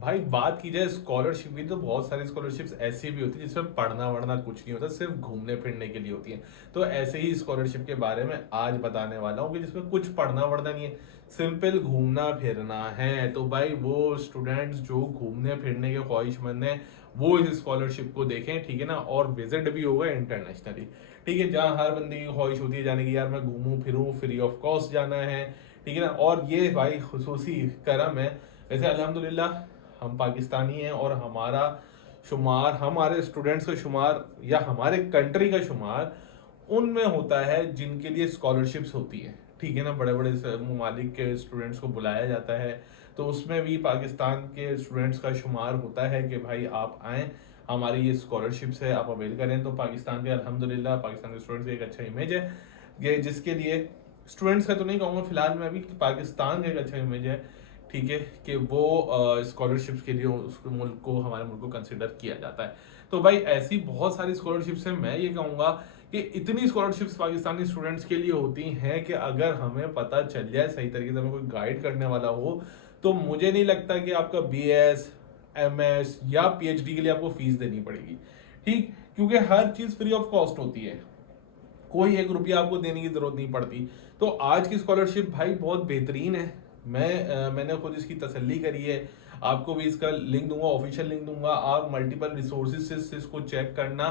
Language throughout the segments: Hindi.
भाई बात की जाए स्कॉलरशिप की तो बहुत सारी स्कॉलरशिप्स ऐसी भी होती है जिसमें पढ़ना वढ़ना कुछ नहीं होता, सिर्फ घूमने फिरने के लिए होती है। तो ऐसे ही स्कॉलरशिप के बारे में आज बताने वाला हूँ कि जिसमें कुछ पढ़ना वढ़ना नहीं है, सिंपल घूमना फिरना है। तो भाई वो स्टूडेंट्स जो घूमने फिरने के ख्वाहिशमंद हैं वो इस स्कॉलरशिप को देखें, ठीक है ना। और विजिट भी होगा इंटरनेशनली, ठीक है, जहाँ हर बंदे की ख्वाहिश होती है जाने की, यार मैं घूमूं फिरूं, फ्री ऑफ कॉस्ट जाना है, ठीक है ना। और ये भाई खुसूसी करम है। वैसे अल्हम्दुलिल्लाह हम पाकिस्तानी हैं और हमारा शुमार, हमारे स्टूडेंट्स का शुमार या हमारे कंट्री का शुमार उनमें होता है जिनके लिए स्कॉलरशिप्स होती है, ठीक है ना। बड़े बड़े ममालिक के स्टूडेंट्स को बुलाया जाता है, तो उसमें भी पाकिस्तान के स्टूडेंट्स का शुमार होता है कि भाई आप आएँ, हमारी ये स्कॉलरशिप्स है, आप अवेल करें। तो पाकिस्तान के अल्हम्दुलिल्लाह पाकिस्तान के स्टूडेंट्स की एक अच्छा इमेज है ये, जिसके लिए स्टूडेंट्स का तो नहीं कहूँगा फिलहाल मैं अभी, पाकिस्तान का एक अच्छा इमेज है, ठीक है, कि वो स्कॉलरशिप्स के लिए उस मुल्क को, हमारे मुल्क को कंसिडर किया जाता है। तो भाई ऐसी बहुत सारी स्कॉलरशिप्स हैं। मैं ये कहूँगा कि इतनी स्कॉलरशिप्स पाकिस्तानी स्टूडेंट्स के लिए होती हैं कि अगर हमें पता चल जाए सही तरीके से, हमें कोई गाइड करने वाला हो, तो मुझे नहीं लगता कि आपका बीएस, एमएस या पीएचडी के लिए आपको फीस देनी पड़ेगी, ठीक, क्योंकि हर चीज़ फ्री ऑफ कॉस्ट होती है, कोई एक रुपया आपको देने की जरूरत नहीं पड़ती। तो आज की स्कॉलरशिप भाई बहुत बेहतरीन है। मैंने खुद इसकी तसल्ली करी है, आपको भी इसका लिंक दूंगा, ऑफिशियल लिंक दूंगा, आप मल्टीपल रिसोर्सेज से इसको चेक करना,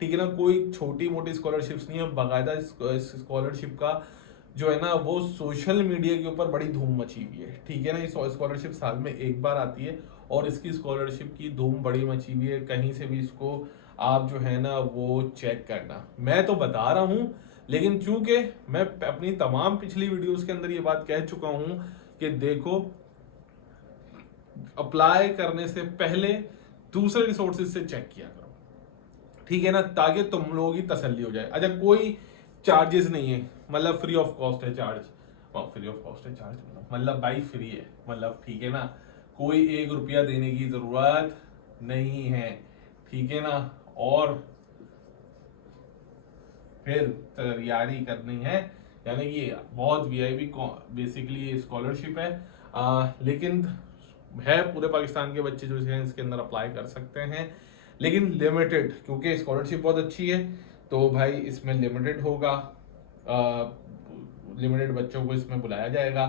ठीक है ना। कोई छोटी मोटी स्कॉलरशिप्स नहीं है, बाकायदा इस स्कॉलरशिप का जो है ना वो सोशल मीडिया के ऊपर बड़ी धूम मची हुई है, ठीक है ना। ये स्कॉलरशिप साल में एक बार आती है और इसकी स्कॉलरशिप की धूम बड़ी मची हुई है, कहीं से भी इसको आप जो है ना वो चेक करना। मैं तो बता रहा हूं, लेकिन चूंकि मैं अपनी तमाम पिछली वीडियोस के अंदर ये बात कह चुका हूं कि देखो, अप्लाई करने से पहले दूसरे रिसोर्सेज से चेक किया करो, ठीक है ना, ताकि तुम लोगों की तसल्ली हो जाए। अच्छा, कोई चार्जेस नहीं है, मतलब फ्री ऑफ कॉस्ट है चार्ज, फ्री ऑफ कॉस्ट है चार्ज, मतलब भाई फ्री है, मतलब ठीक है ना, कोई एक रुपया देने की जरूरत नहीं है, ठीक है ना। और फिर तैयारी करनी है, यानी कि बहुत वीआईपी बेसिकली स्कॉलरशिप है, लेकिन है पूरे पाकिस्तान के बच्चे जो इसके अंदर अप्लाई कर सकते हैं, लेकिन लिमिटेड, क्योंकि स्कॉलरशिप बहुत अच्छी है तो भाई इसमें लिमिटेड होगा, लिमिटेड बच्चों को इसमें बुलाया जाएगा,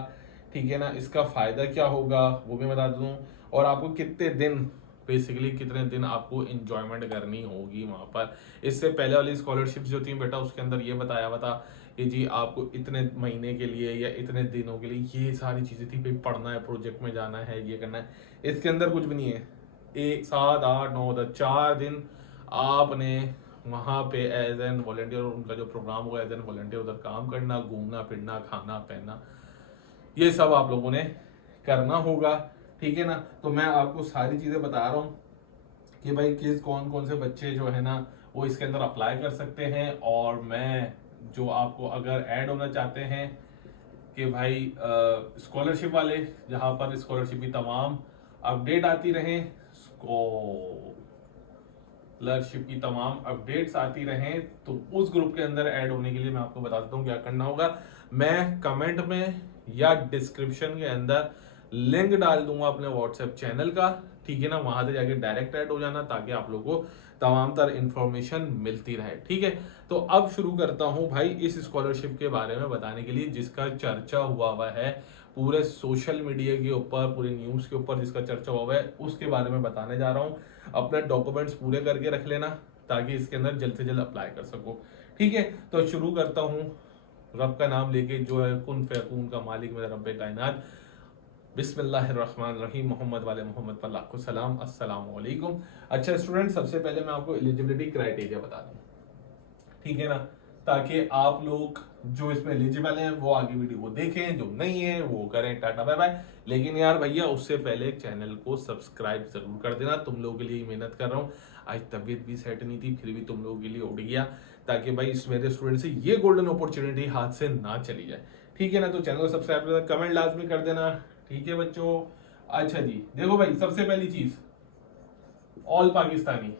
ठीक है ना। इसका फायदा क्या होगा वो भी बता दूं, और आपको कितने दिन, बेसिकली कितने दिन आपको इंजॉयमेंट करनी होगी वहां पर। इससे पहले वाली स्कॉलरशिप जो थी बेटा, उसके अंदर ये बताया हुआ था कि जी आपको इतने महीने के लिए या इतने दिनों के लिए ये सारी चीजें थी, भाई पढ़ना है, प्रोजेक्ट में जाना है, ये करना है। इसके अंदर कुछ भी नहीं है, एक 7 8 9 10 4 दिन आपने वहां पे एज एन वॉलेंटियर, उनका जो प्रोग्राम होगा एज एन वॉलेंटियर उधर काम करना, घूमना फिरना, खाना पहनना, ये सब आप लोगों ने करना होगा, ठीक है ना। तो मैं आपको सारी चीजें बता रहा हूँ कि भाई किस कौन कौन से बच्चे जो है ना वो इसके अंदर अप्लाई कर सकते हैं। और मैं जो आपको अगर ऐड होना चाहते हैं कि भाई स्कॉलरशिप वाले, जहां पर स्कॉलरशिप की तमाम अपडेट आती रहें, स्कॉलरशिप की तमाम अपडेट्स आती रहें, तो उस ग्रुप के अंदर ऐड होने के लिए मैं आपको बता देता हूँ क्या करना होगा। मैं कमेंट में या डिस्क्रिप्शन के अंदर लिंक डाल दूंगा अपने व्हाट्सएप चैनल का, ठीक है ना, वहां से जाके डायरेक्ट ऐड हो जाना, ताकि आप लोगों को तमाम तर इंफॉर्मेशन मिलती रहे, ठीक है। तो अब शुरू करता हूं भाई इस स्कॉलरशिप के बारे में बताने के लिए, जिसका चर्चा हुआ है पूरे सोशल मीडिया के ऊपर, पूरे न्यूज के ऊपर, जिसका चर्चा हुआ है उसके बारे में बताने जा रहा हूँ। अपने डॉक्यूमेंट्स पूरे करके रख लेना ताकि इसके अंदर जल्द से जल्द अप्लाई कर सको, ठीक है। तो शुरू करता हूँ रब का नाम लेके, जो है कुन फयकून का मालिक, मेरा रब कायनात। बिस्मिल्लाहिर्रहमानिर्रहीम, मोहम्मद वाले मोहम्मद पर लाखों सलाम, अस्सलाम वालेकुम। अच्छा स्टूडेंट, सबसे पहले मैं आपको एलिजिबिलिटी क्राइटेरिया बता दूं, ठीक है ना, ताकि आप लोग जो इसमें एलिजिबल हैं वो आगे वीडियो को देखें, जो नहीं है वो करें टाटा बाय बाय। लेकिन यार भैया उससे पहले चैनल को सब्सक्राइब जरूर कर देना, तुम लोगों के लिए मेहनत कर रहा हूँ। आज तबीयत भी सेट नहीं थी, फिर भी तुम लोगों के लिए उठ गया, ताकि भाई इस मेरे स्टूडेंट से ये गोल्डन अपॉर्चुनिटी हाथ से ना चली जाए, ठीक है ना। तो चैनल को सब्सक्राइब कर देना, कमेंट लाजमी कर देना, ठीक है बच्चों। अच्छा जी, देखो भाई सबसे पहली चीज, ऑल पाकिस्तानी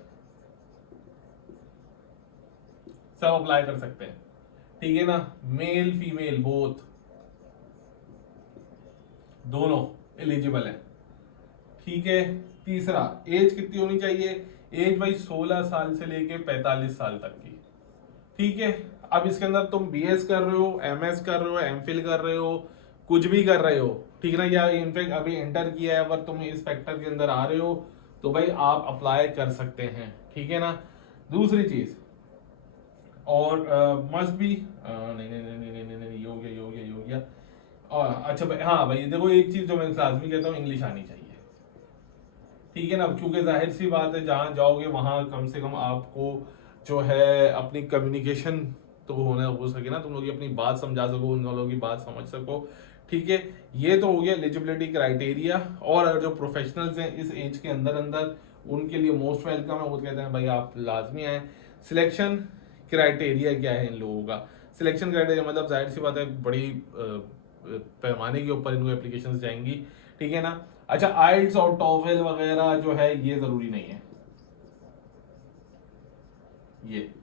सब अप्लाई कर सकते हैं, ठीक है ना, मेल फीमेल बोथ, दोनों एलिजिबल है, ठीक है। तीसरा, एज कितनी होनी चाहिए? एज भाई 16 साल से लेके 45 साल तक की। ठीक है। अब इसके अंदर तुम बीएस कर रहे हो, एमएस कर रहे हो, एमफिल कर रहे हो, कुछ भी कर रहे हो, ठीक ना, या इनफेक्ट अभी एंटर किया है, अगर तुम इस फैक्टर के अंदर आ रहे हो तो भाई आप अप्लाई कर सकते हैं। ठीक है ना। दूसरी चीज, और मस्ट भी नहीं नहीं नहीं नहीं नहीं नहीं नहीं, ये हो गया ये हो गया ये हो गया। और अच्छा भाई, हाँ भाई देखो, एक चीज जो मैं लाजमी कहता हूँ, इंग्लिश आनी चाहिए। ठीक है ना, क्योंकि जाहिर सी बात है, जहां जाओगे वहां कम से कम आपको जो है अपनी कम्युनिकेशन तो होना हो सके ना, तुम लोग अपनी बात समझा सको, उन लोगों की बात समझ सको। ठीक है। ये तो हो गया एलिजिबिलिटी क्राइटेरिया। और जो प्रोफेशनल्स हैं इस एज के अंदर अंदर, उनके लिए मोस्ट वेलकम है, वो कहते हैं भाई आप लाजमी आए। सिलेक्शन क्राइटेरिया क्या है इन लोगों का? सिलेक्शन क्राइटेरिया मतलब जाहिर सी बात है, बड़ी पैमाने के ऊपर इनको एप्लीकेशंस जाएंगी। ठीक है ना। अच्छा, आइल्स और टॉफेल वगैरह जो है ये जरूरी नहीं है,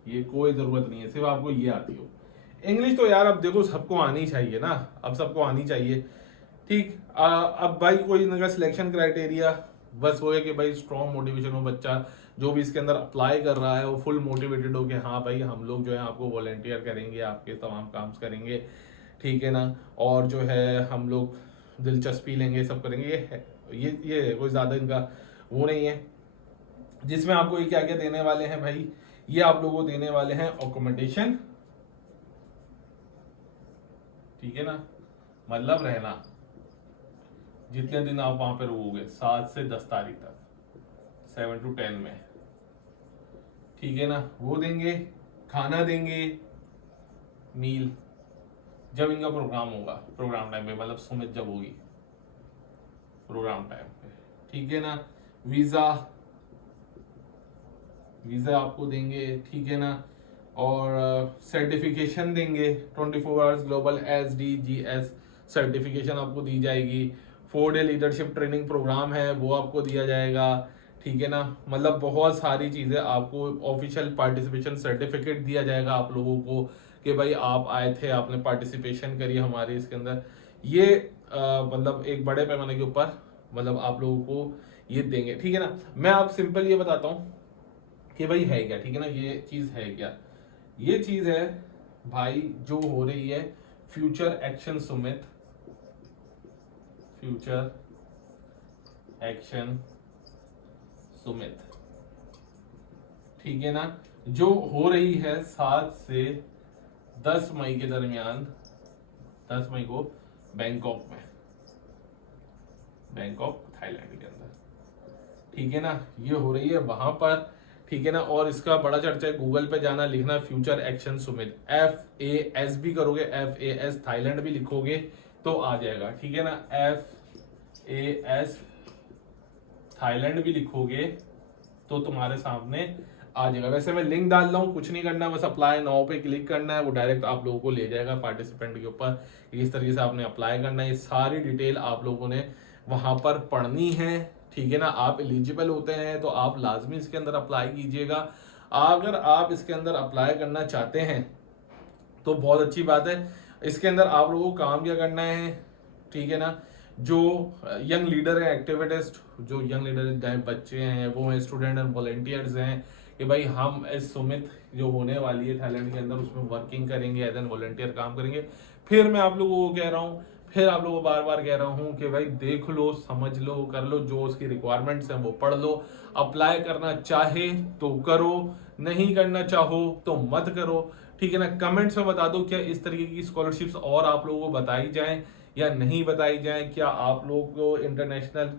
ये कोई जरूरत नहीं है, सिर्फ आपको ये आती हो। इंग्लिश तो यार अब देखो सबको आनी चाहिए ना, अब सबको आनी चाहिए। ठीक। अब भाई कोई इनका सिलेक्शन क्राइटेरिया बस वो है कि भाई स्ट्रॉन्ग मोटिवेशन हो, बच्चा जो भी इसके अंदर अप्लाई कर रहा है वो फुल मोटिवेटेड हो कि हाँ भाई हम लोग जो है आपको वॉलेंटियर करेंगे, आपके तमाम काम करेंगे। ठीक है ना। और जो है हम लोग दिलचस्पी लेंगे, सब करेंगे, ये है। ये कोई ज्यादा इनका वो नहीं है। जिसमें आपको ये क्या क्या देने वाले हैं भाई, ये आप लोगों को देने वाले हैं अकोमोडेशन। ठीक है ना, मतलब रहना, जितने दिन आप वहां पे रहोगे 7 से 10 तारीख तक, 7 to 10 में। ठीक है ना, वो देंगे। खाना देंगे, मील, जब इनका प्रोग्राम होगा, प्रोग्राम टाइम पे, मतलब सुमित जब होगी प्रोग्राम टाइम पे। ठीक है ना। वीजा, वीजा आपको देंगे। ठीक है ना। और सर्टिफिकेशन देंगे, 24 आवर्स ग्लोबल SDGs सर्टिफिकेशन आपको दी जाएगी। 4 डे लीडरशिप ट्रेनिंग प्रोग्राम है वो आपको दिया जाएगा। ठीक है ना, मतलब बहुत सारी चीजें आपको, ऑफिशियल पार्टिसिपेशन सर्टिफिकेट दिया जाएगा आप लोगों को कि भाई आप आए थे, आपने पार्टिसिपेशन करी हमारे इसके अंदर। ये मतलब एक बड़े पैमाने के ऊपर मतलब आप लोगों को ये देंगे। ठीक है ना। मैं आप सिंपल ये बताता हूँ कि भाई है क्या। ठीक है ना, ये चीज है क्या? ये चीज है भाई जो हो रही है future action Sumit, future action Sumit. ठीक है ना, जो हो रही है 7 से 10 मई के दरमियान, 10 मई को बैंकॉक में, बैंकॉक थाईलैंड के अंदर। ठीक है ना, ये हो रही है वहां पर। ठीक है ना, और इसका बड़ा चर्चा है, गूगल पे जाना, लिखना फ्यूचर एक्शन सुमित, FAS भी करोगे, FAS थाईलैंड भी लिखोगे तो आ जाएगा। ठीक है ना, FAS थाईलैंड भी लिखोगे तो तुम्हारे सामने आ जाएगा। वैसे मैं लिंक डाल रहा हूँ, कुछ नहीं करना, बस अप्लाई नाउ पे क्लिक करना है, वो डायरेक्ट आप लोगों को ले जाएगा पार्टिसिपेंट के ऊपर, किस तरीके से आपने अप्लाई करना है। ये सारी डिटेल आप लोगों ने वहां पर पढ़नी है। ठीक है ना, आप एलिजिबल होते हैं तो आप लाजमी इसके अंदर अप्लाई कीजिएगा। अगर आप इसके अंदर अप्लाई करना चाहते हैं तो बहुत अच्छी बात है। इसके अंदर आप लोगों को काम क्या करना है? ठीक है ना, जो यंग लीडर है, एक्टिविस्ट, जो यंग लीडर बच्चे हैं, वो हैं स्टूडेंट एंड वॉलेंटियर्स हैं, कि भाई हम इस सुमित जो होने वाली है थाईलैंड के अंदर उसमें वर्किंग करेंगे, एज एन वॉलेंटियर काम करेंगे। फिर मैं आप लोगों को कह रहा हूँ, फिर आप लोगों को बार बार कह रहा हूँ कि भाई देख लो, समझ लो, कर लो, जो उसकी रिक्वायरमेंट्स हैं वो पढ़ लो। अप्लाई करना चाहे तो करो, नहीं करना चाहो तो मत करो। ठीक है ना, कमेंट्स में बता दो क्या इस तरीके की स्कॉलरशिप्स और आप लोगों को बताई जाएं या नहीं बताई जाए। क्या आप लोग को इंटरनेशनल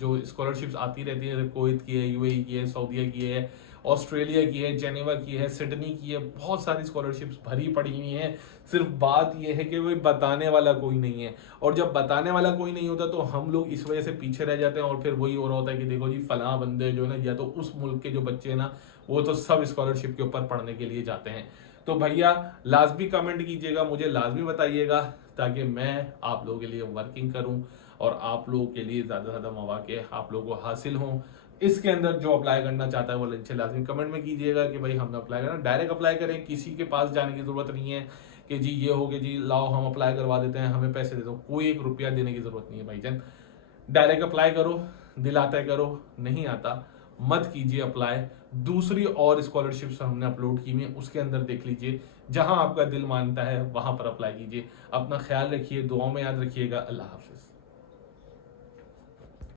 जो स्कॉलरशिप्स आती रहती है, कुवैत की है, यूएई की है, सऊदीया की है, ऑस्ट्रेलिया की है, जेनेवा की है, सिडनी की है, बहुत सारी स्कॉलरशिप्स भरी पड़ी हुई हैं। सिर्फ बात यह है कि वो बताने वाला कोई नहीं है, और जब बताने वाला कोई नहीं होता तो हम लोग इस वजह से पीछे रह जाते हैं, और फिर वही हो रहा होता है कि देखो जी फलां बंदे जो है ना, या तो उस मुल्क के जो बच्चे हैं ना, वो तो सब स्कॉलरशिप के ऊपर पढ़ने के लिए जाते हैं। तो भैया लाजमी कमेंट कीजिएगा, मुझे लाजमी बताइएगा, ताकि मैं आप लोगों के लिए वर्किंग करूं और आप लोगों के लिए ज़्यादा से ज़्यादा मौके आप लोगों को हासिल हों। इसके अंदर जो अप्लाई करना चाहता है वो नीचे लाजमी कमेंट में कीजिएगा कि भाई हमने अप्लाई करना, डायरेक्ट अप्लाई करें, किसी के पास जाने की ज़रूरत नहीं है कि जी ये हो गया जी लाओ हम अप्लाई करवा देते हैं, हमें पैसे दे दो, कोई 1 रुपया देने की ज़रूरत नहीं है भाईजान। डायरेक्ट अप्लाई करो, दिल आता है करो, नहीं आता मत कीजिए अप्लाई। दूसरी और स्कॉलरशिप्स हमने अपलोड की हुई हैं, उसके अंदर देख लीजिए, जहां आपका दिल मानता है वहां पर अप्लाई कीजिए। अपना ख्याल रखिए, दुआओं में याद रखिएगा। अल्लाह हाफिज।